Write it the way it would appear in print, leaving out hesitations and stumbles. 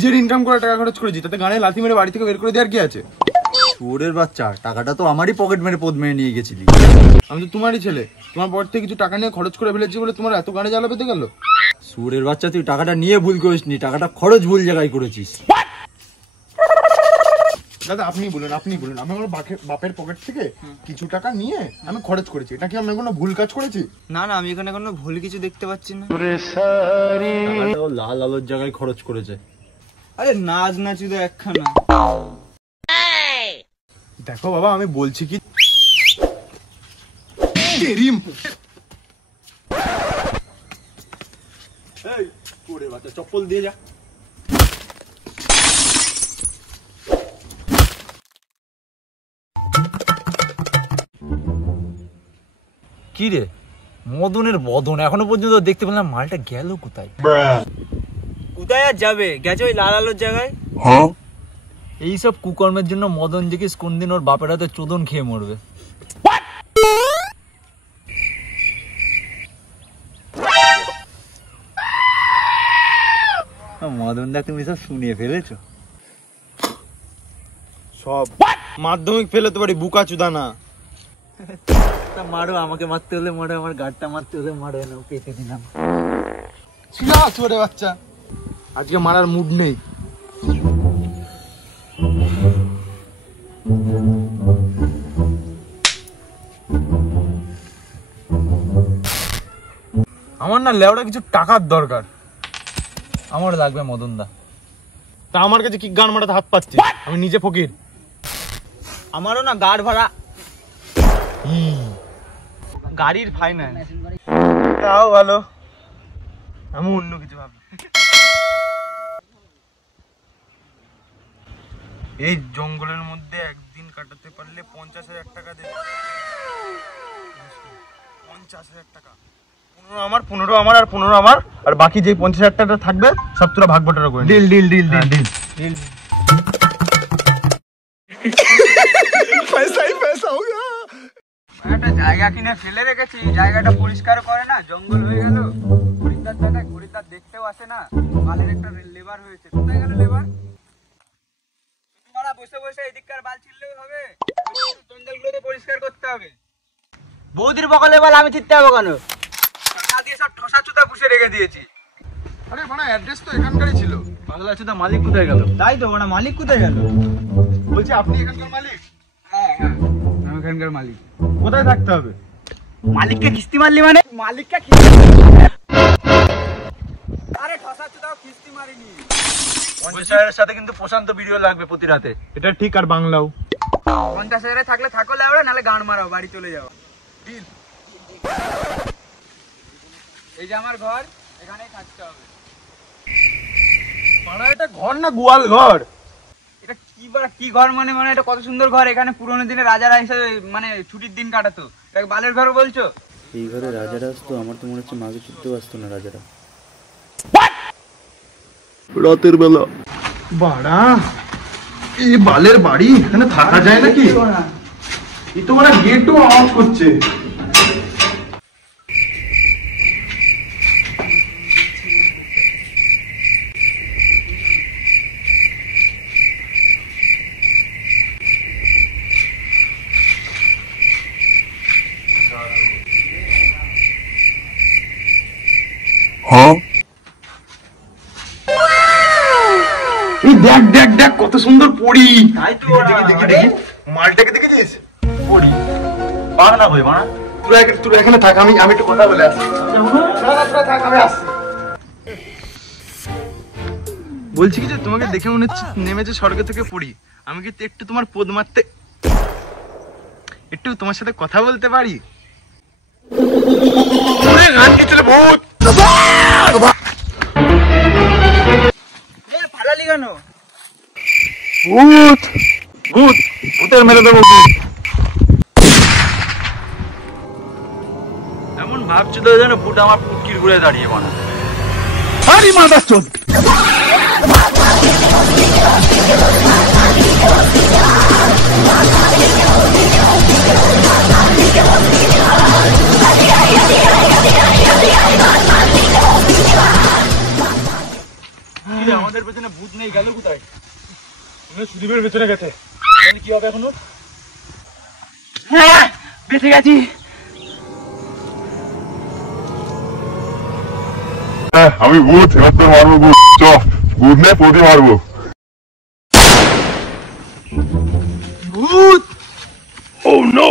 নিজের ইনকাম করে টাকা খরচ করেছি, তাতে গানে লাথি মেরে বাড়ি থেকে বের করে দেওয়ার কি আছে? শুয়োরের বাচ্চা, টাকাটা তো আমারই পকেট মেরে পদ মেরে নিয়ে গেছিলি। আমি তো তোমারই ছেলে, তোমার পর থেকে কিছু টাকা নিয়ে খরচ করে ফেলেছি বলে তোমার এত গানে জ্বালা পেতে গেল? শুয়োরের বাচ্চা, তুই টাকাটা নিয়ে ভুল করিসনি, টাকাটা খরচ ভুল জায়গায় করেছিস। দাদা আপনি বলুন, আমি আমার বাপের পকেট থেকে কিছু টাকা নিয়ে আমি খরচ করেছি, এটা কি আমি কোনো ভুল কাজ করেছি? না না, আমি এখানে কোনো ভুল কিছু দেখতে পাচ্ছি না। টাকাটাও লাল আলোর জায়গায় খরচ করেছে। আরে নাচ নাচি তো একখানা। দেখো বাবা, আমি বলছি কি, চপ্পল দিয়ে যা। কি রে মদনের বদন, এখনো পর্যন্ত দেখতে পেলাম, মালটা গেল কোথায়? কোথায় আর যাবে, গেছে ওই লাল আলোর জায়গায়। এইসব কুকর্মের জন্য মদন দেখিস কোনদিন ওর বাপের হাতে চোদন খেয়ে মরবে। মদনদা, তুমি সব শুনিয়ে ফেলেছো? সব মাধ্যমিক ফেলে তো পারি, বুকা চুদা না। মারো, আমাকে মারতে হলে মারো, আমার গাড়টা মারতে হলে মারো, না পেতে দিলাম। ছিল ছোট বাচ্চা, আজকে মারার মুড নেই। আমার না লেওড়া কিছু টাকার দরকার। আমার লাগবে মদনদা। তা আমার কাছে কি গান মারাতে হাত পাচ্ছি? আমি নিজে ফকির। আমারও না গাড় ভাড়া, গাড়ির ফাইন্যান্স। তাও ভালো, আমি অন্য কিছু ভাবি। এই জঙ্গলের মধ্যে একদিন কাটাতে পারলে 50,000 টাকা দেবে। 50,000 টাকা, 15 আমার, 15 আমার আর 15 আমার, আর বাকি যে 50,000 টাকা থাকবে সব তোরা ভাগ বটারা করে deal deal deal deal deal. পয়সাই পয়সা হো গয়া। একটা জায়গা কিনে ফেলে রেখেছি, জায়গাটা পরিষ্কার করে না, জঙ্গল হয়ে গেল। খরিদ্দার জায়গায় খরিদ্দার দেখতেও আসে না। বালের একটা লেবার হয়েছে, কোথায় গেল লেবার? তোমরা বসে বসে এদিককার বাল ছিললেও হবে, জঙ্গলগুলোকে পরিষ্কার করতে হবে। বৌদির বকলে বাল আমি ছিটতে হবে কেন? টাকা দিয়ে সব ঠসা চুতা পুষে রেখে দিয়েছি। আরে মানে অ্যাড্রেস তো এখানকারই ছিল। পাগলা চুদা, মালিক কোথায় গেল? তাই তো, ওরা মালিক কোথায় গেল? বলছি আপনি এখানকার মালিক? হ্যাঁ, আমি এখানকার মালিক। কোথায় থাকতে হবে? মালিককে কিস্তি মারলি মানে? মালিককে আরে ঠসা চুদাও কিস্তি মারিনি। 50,000 সাথে কিন্তু প্রশান্ত ভিডিও লাগবে প্রতি রাতে। এটা ঠিক, আর বাংলাও 50,000 থাকলে থাকো লেওড়া, নালে গান মারাও, বাড়ি চলে যাও। এই যে আমার ঘর, এখানেই থাকতে হবে। মানে এটা ঘর না গোয়াল ঘর? এটা কি ঘর মানে? মানে এটা কত সুন্দর ঘর, এখানে পুরোনো দিনে রাজারা এসে মানে ছুটির দিন কাটাতো। এটা বালের ঘর বলছো? এই ঘরে রাজারা আসতো? আমার তো মনে হচ্ছে মাকে ছুটতেও আসতো না রাজারা। রাতের বেলা বাড়া, এই বালের বাড়ি, এখানে থাকা যায় নাকি? এই তো মানে গেটও আওয়াজ করছে। হ্যাঁ, এই দেখ দেখ দেখ কত সুন্দর পরি। তাই তো, দেখি দেখি, মালটাকে দেখেছিস? পরি পার না ভাই, বানা তুই এখানে থাক, আমি একটু কথা বলে আসি। থাক, আমি আসছি। বলছি কি যে তোমাকে দেখে মনে হচ্ছে নেমেছে স্বর্গ থেকে পড়ি। আমি কি একটু তোমার পদ মারতে, একটু তোমার সাথে কথা বলতে পারি? গান কি ছিল? ভূত ফালালি কেন? ভূত ভূত ভূতের মেরে দেবো। এমন ভাবছো তো যেন ফুট আমার ফুটকির ঘুরে দাঁড়িয়ে বানা। আরে মাদার চোদ। আমাদের মালের পেছনে ভূত নেই, গেল কোথায়? সুদীপের পেছনে গেছে। তাহলে কি হবে এখন? হ্যাঁ বেঁচে গেছি। আমি ভূত, এবার তো মারবো ভূত। চ ভূত নেই, প্রতি মারবো। ভূত! Oh no!